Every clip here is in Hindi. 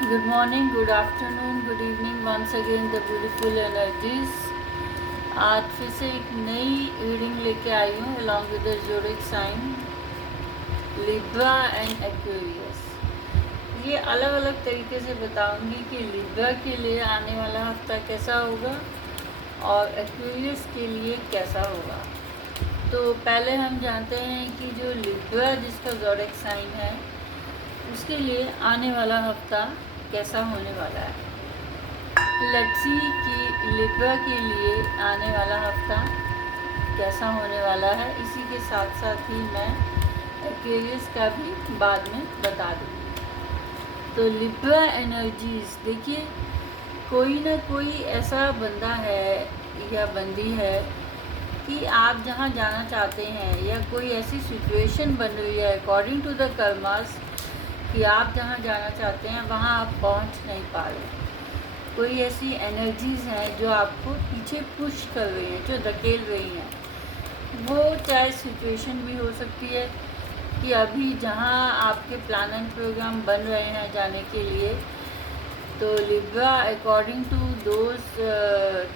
Good morning, good afternoon, good evening once again the beautiful energies. आज फिर से एक नई रीडिंग लेके आई हूँ along with the zodiac sign Libra and Aquarius. ये अलग अलग तरीके से बताऊंगी कि Libra के लिए आने वाला हफ्ता कैसा होगा और Aquarius के लिए कैसा होगा। तो पहले हम जानते हैं कि जो Libra जिसका zodiac sign है उसके लिए आने वाला हफ्ता कैसा होने वाला है। लेट्स सी कि लिब्रा के लिए आने वाला हफ्ता कैसा होने वाला है। इसी के साथ साथ ही मैं एक्वेरियस का भी बाद में बता दूँगी। तो लिब्रा एनर्जीज देखिए, कोई ना कोई ऐसा बंदा है या बंदी है कि आप जहाँ जाना चाहते हैं या कोई ऐसी सिचुएशन बन रही है अकॉर्डिंग टू द कर्मास कि आप जहाँ जाना चाहते हैं वहाँ आप पहुँच नहीं पा रहे। कोई ऐसी एनर्जीज़ हैं जो आपको पीछे पुश कर रही हैं, जो धकेल रही हैं। वो चाहे सिचुएशन भी हो सकती है कि अभी जहाँ आपके प्लान एंड प्रोग्राम बन रहे हैं जाने के लिए, तो Libra according to those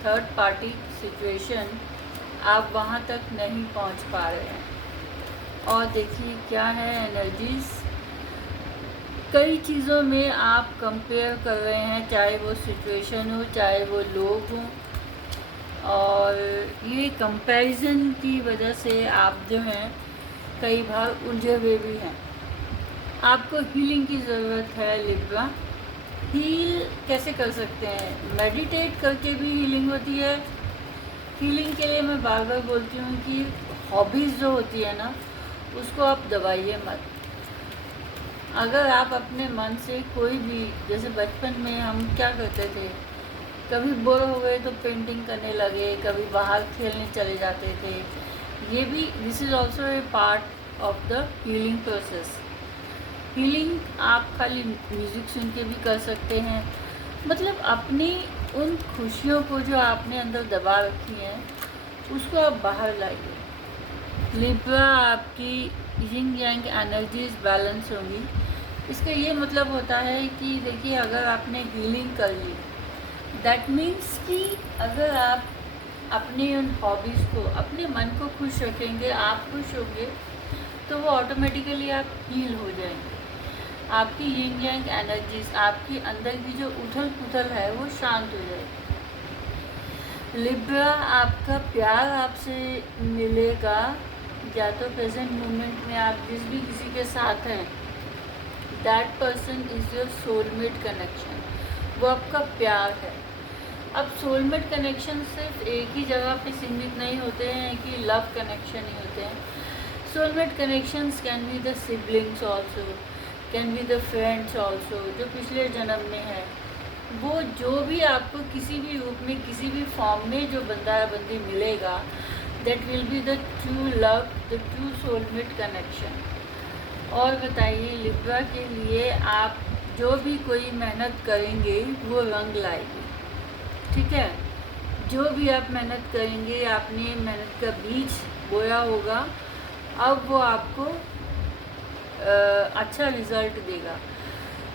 third party situation आप वहाँ तक नहीं पहुँच पा रहे हैं। और देखिए क्या है एनर्जीज़, कई चीज़ों में आप कंपेयर कर रहे हैं, चाहे वो सिचुएशन हो चाहे वो लोग हों, और ये कंपैरिजन की वजह से आप जो हैं कई बार उलझे हुए भी हैं। आपको हीलिंग की ज़रूरत है लिब्रा। हील कैसे कर सकते हैं? मेडिटेट करके भी हीलिंग होती है। हीलिंग के लिए मैं बार बार बोलती हूँ कि हॉबीज़ जो होती है ना, उसको आप दबाइए मत। अगर आप अपने मन से कोई भी, जैसे बचपन में हम क्या करते थे, कभी बोर हो गए तो पेंटिंग करने लगे, कभी बाहर खेलने चले जाते थे। ये भी this is also a part of the healing process. Healing आप खाली म्यूज़िक सुन के भी कर सकते हैं। मतलब अपनी उन खुशियों को जो आपने अंदर दबा रखी हैं उसको आप बाहर लाइए। लिब्रा आपकी यिंग यांग एनर्जीज बैलेंस होंगी। इसका ये मतलब होता है कि देखिए, अगर आपने हीलिंग कर ली, दैट मीन्स कि अगर आप अपनी उन हॉबीज़ को, अपने मन को खुश रखेंगे, आप खुश होंगे, तो वो ऑटोमेटिकली आप हील हो जाएंगे। आपकी यिंग यांग एनर्जीज, आपकी अंदर की जो उथल पुथल है वो शांत हो जाएगी। लिब्रा, आपका प्यार आपसे मिलेगा, या तो प्रेजेंट मोमेंट में आप जिस भी किसी के साथ हैं, that person is your soulmate connection. वो आपका प्यार है। अब सोलमेट कनेक्शन सिर्फ एक ही जगह पे सीमित नहीं होते हैं कि लव कनेक्शन ही होते हैं। Soulmate connections can be the siblings also, can be the friends also, जो पिछले जन्म में है। वो जो भी आपको किसी भी रूप में, किसी भी फॉर्म में जो बंदा या बंदी मिलेगा, that will be the true love, the true soulmate connection. और बताइए, लिब्रा के लिए आप जो भी कोई मेहनत करेंगे वो रंग लाएगी। ठीक है, जो भी आप मेहनत करेंगे, आपने मेहनत का बीज बोया होगा, अब वो आपको अच्छा रिज़ल्ट देगा।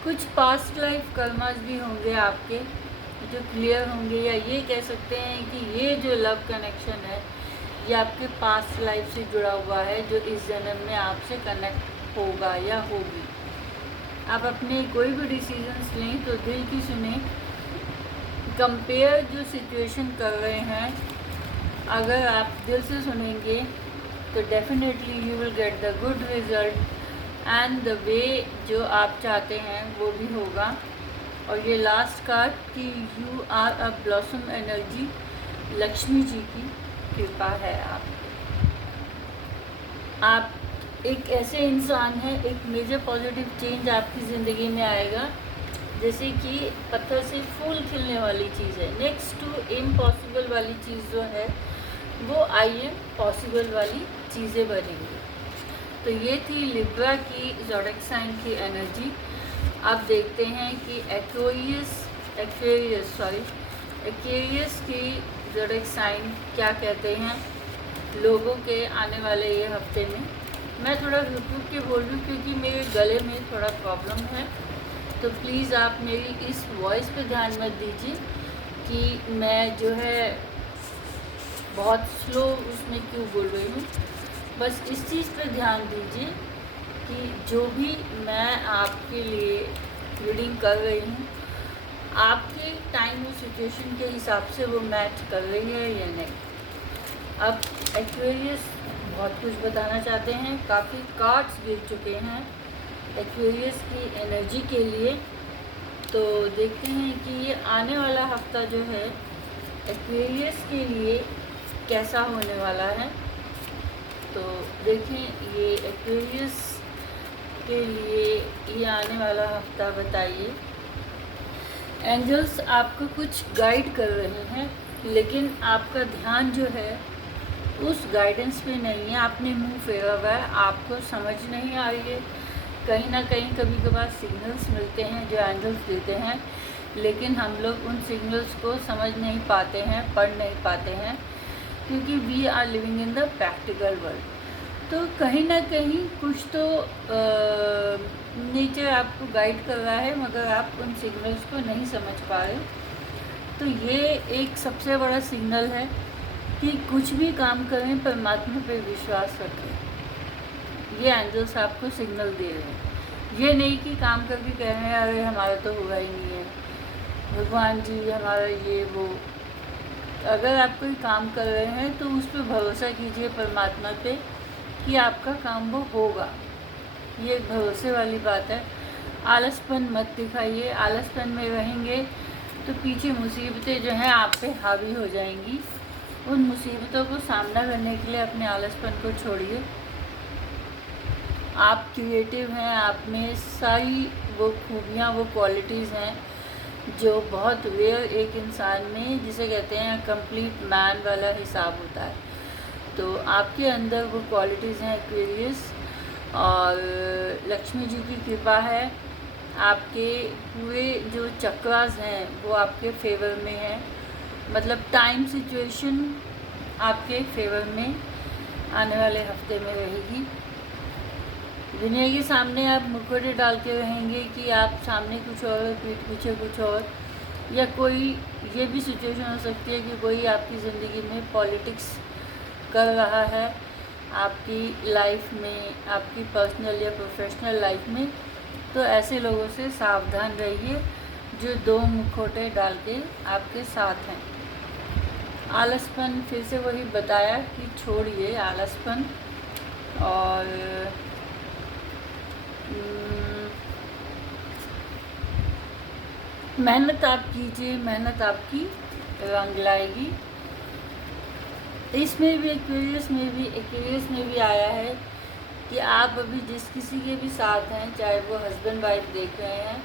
कुछ पास्ट लाइफ कर्मास भी होंगे आपके जो क्लियर होंगे, या ये कह सकते हैं कि ये जो लव कनेक्शन है ये आपके पास्ट लाइफ से जुड़ा हुआ है, जो इस जन्म में आपसे कनेक्ट होगा या होगी। आप अपने कोई भी डिसीजंस लें तो दिल की सुने। कंपेयर जो सिचुएशन कर रहे हैं, अगर आप दिल से सुनेंगे तो definitely you will get the good result and the way जो आप चाहते हैं वो भी होगा। और ये लास्ट कार्ड कि you are a blossom energy, Lakshmi ji की कृपा है आप एक ऐसे इंसान हैं, एक मेजर पॉजिटिव चेंज आपकी ज़िंदगी में आएगा, जैसे कि पत्थर से फूल खिलने वाली चीज़ है। नेक्स्ट टू इम्पॉसिबल वाली चीज़ जो है वो आई एम पॉसिबल वाली चीज़ें बनेंगी। तो ये थी लिब्रा की ज़ोडिएक साइन की एनर्जी। अब देखते हैं कि एक्वेरियस की ज़ोडिएक साइन क्या कहते हैं लोगों के आने वाले ये हफ्ते में। मैं थोड़ा रुक के बोल रही हूँ क्योंकि मेरे गले में थोड़ा प्रॉब्लम है, तो प्लीज़ आप मेरी इस वॉइस पे ध्यान मत दीजिए कि मैं जो है बहुत स्लो उसमें क्यों बोल रही हूँ। बस इस चीज़ पे ध्यान दीजिए कि जो भी मैं आपके लिए रीडिंग कर रही हूँ आपके टाइम और सिचुएशन के हिसाब से वो मैच कर रही है या नहीं। अब एक्वेरियस बहुत कुछ बताना चाहते हैं, काफ़ी कार्ड्स गिर चुके हैं एक्वेरियस की एनर्जी के लिए। तो देखते हैं कि ये आने वाला हफ्ता जो है एक्वेरियस के लिए कैसा होने वाला है। तो देखें ये एक्वेरियस के लिए ये आने वाला हफ्ता बताइए। एंजल्स आपको कुछ गाइड कर रहे हैं, लेकिन आपका ध्यान जो है उस गाइडेंस पे नहीं है, आपने मुंह फेरा हुआ है, आपको समझ नहीं आ रही है। कहीं ना कहीं कभी कभार सिग्नल्स मिलते हैं जो एंजल्स देते हैं, लेकिन हम लोग उन सिग्नल्स को समझ नहीं पाते हैं, पढ़ नहीं पाते हैं, क्योंकि we are living in the practical world. तो कहीं ना कहीं कुछ तो नेचर आपको गाइड कर रहा है, मगर आप उन सिग्नल्स को नहीं समझ पा रहे। तो ये एक सबसे बड़ा सिग्नल है कि कुछ भी काम करें परमात्मा पे विश्वास रखें। ये एंजल्स आपको सिग्नल दे रहे हैं। ये नहीं कि काम करके कह रहे हैं अरे हमारा तो हुआ ही नहीं है, भगवान जी हमारा ये वो। अगर आप कोई काम कर रहे हैं तो उस पर भरोसा कीजिए परमात्मा पे कि आपका काम वो होगा। ये एक भरोसे वाली बात है। आलसपन मत दिखाइए। आलसपन में रहेंगे तो पीछे मुसीबतें जो हैं आप पे हावी हो जाएंगी। उन मुसीबतों को सामना करने के लिए अपने आलसपन को छोड़िए। आप क्रिएटिव हैं, आप में सारी वो खूबियाँ, वो क्वालिटीज़ हैं जो बहुत रेयर एक इंसान में, जिसे कहते हैं कंप्लीट मैन वाला हिसाब होता है। तो आपके अंदर वो क्वालिटीज़ हैं एक्वेरियस, और लक्ष्मी जी की कृपा है। आपके पूरे जो चक्रास हैं वो आपके फेवर में है, मतलब टाइम सिचुएशन आपके फेवर में आने वाले हफ्ते में रहेगी। दुनिया के सामने आप मुखौटे डाल के रहेंगे कि आप सामने कुछ और, पीठ पीछे कुछ और, या कोई ये भी सिचुएशन हो सकती है कि कोई आपकी ज़िंदगी में पॉलिटिक्स कर रहा है, आपकी लाइफ में, आपकी पर्सनल या प्रोफेशनल लाइफ में। तो ऐसे लोगों से सावधान रहिए जो दो मुखौटे डाल के आपके साथ हैं। आलसपन, फिर से वही बताया कि छोड़िए आलसपन, और मेहनत आप कीजिए, मेहनत आपकी रंग लाएगी। इसमें भी एक्वेरियस में भी आया है कि आप अभी जिस किसी के भी साथ हैं, चाहे वो हस्बैंड वाइफ देख रहे हैं,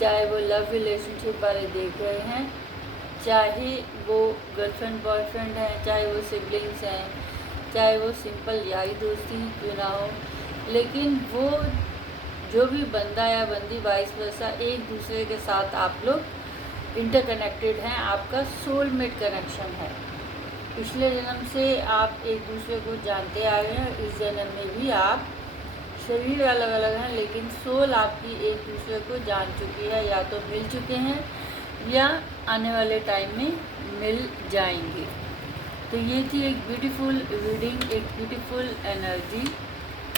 चाहे वो लव रिलेशनशिप वाले देख रहे हैं, चाहे वो गर्लफ्रेंड बॉयफ्रेंड हैं, चाहे वो सिबलिंग्स हैं, चाहे वो सिंपल यारी दोस्ती ही क्यों ना हो, लेकिन वो जो भी बंदा या बंदी वाइस वर्सा एक दूसरे के साथ आप लोग इंटरकनेक्टेड हैं। आपका सोलमेट कनेक्शन है। पिछले जन्म से आप एक दूसरे को जानते आ रहे हैं, इस जन्म में भी आप शरीर अलग अलग हैं, लेकिन सोल आपकी एक दूसरे को जान चुकी है, या तो मिल चुके हैं या आने वाले टाइम में मिल जाएंगे। तो ये थी एक ब्यूटीफुल रीडिंग, एक ब्यूटीफुल एनर्जी,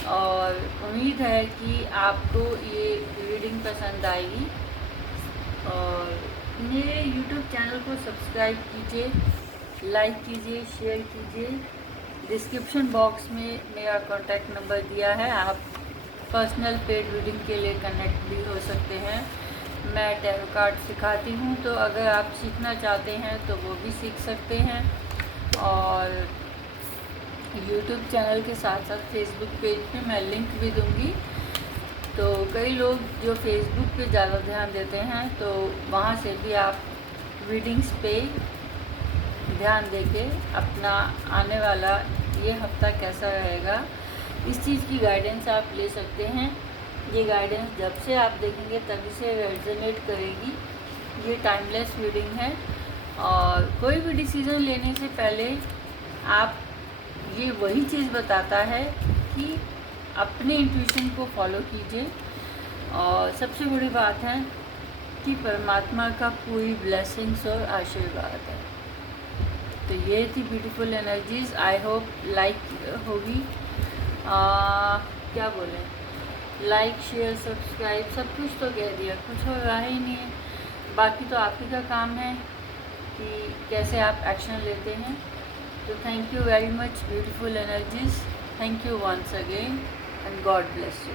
और उम्मीद है कि आपको ये रीडिंग पसंद आएगी। और मेरे YouTube चैनल को सब्सक्राइब कीजिए, लाइक कीजिए, शेयर कीजिए। डिस्क्रिप्शन बॉक्स में मेरा कॉन्टैक्ट नंबर दिया है, आप पर्सनल पेड रीडिंग के लिए कनेक्ट भी हो सकते हैं। मैं टैरो कार्ड सिखाती हूँ, तो अगर आप सीखना चाहते हैं तो वो भी सीख सकते हैं। और YouTube चैनल के साथ साथ फेसबुक पेज पे मैं लिंक भी दूँगी। तो कई लोग जो फेसबुक पे ज़्यादा ध्यान देते हैं, तो वहाँ से भी आप रीडिंग्स पे ध्यान देके अपना आने वाला ये हफ्ता कैसा रहेगा, इस चीज़ की गाइडेंस आप ले सकते हैं। ये गाइडेंस जब से आप देखेंगे तभी से रेजोनेट करेगी। ये टाइमलेस रीडिंग है, और कोई भी डिसीज़न लेने से पहले आप, ये वही चीज़ बताता है कि अपने इंट्यूशन को फॉलो कीजिए। और सबसे बड़ी बात है कि परमात्मा का पूरी ब्लेसिंग्स और आशीर्वाद है। तो ये थी beautiful energies. I hope like होगी, क्या बोलें, लाइक शेयर सब्सक्राइब सब कुछ तो कह दिया, कुछ हो रहा ही नहीं है। बाकी तो आप ही का काम है कि कैसे आप एक्शन लेते हैं। तो thank you very much beautiful energies, thank you once again and God bless you.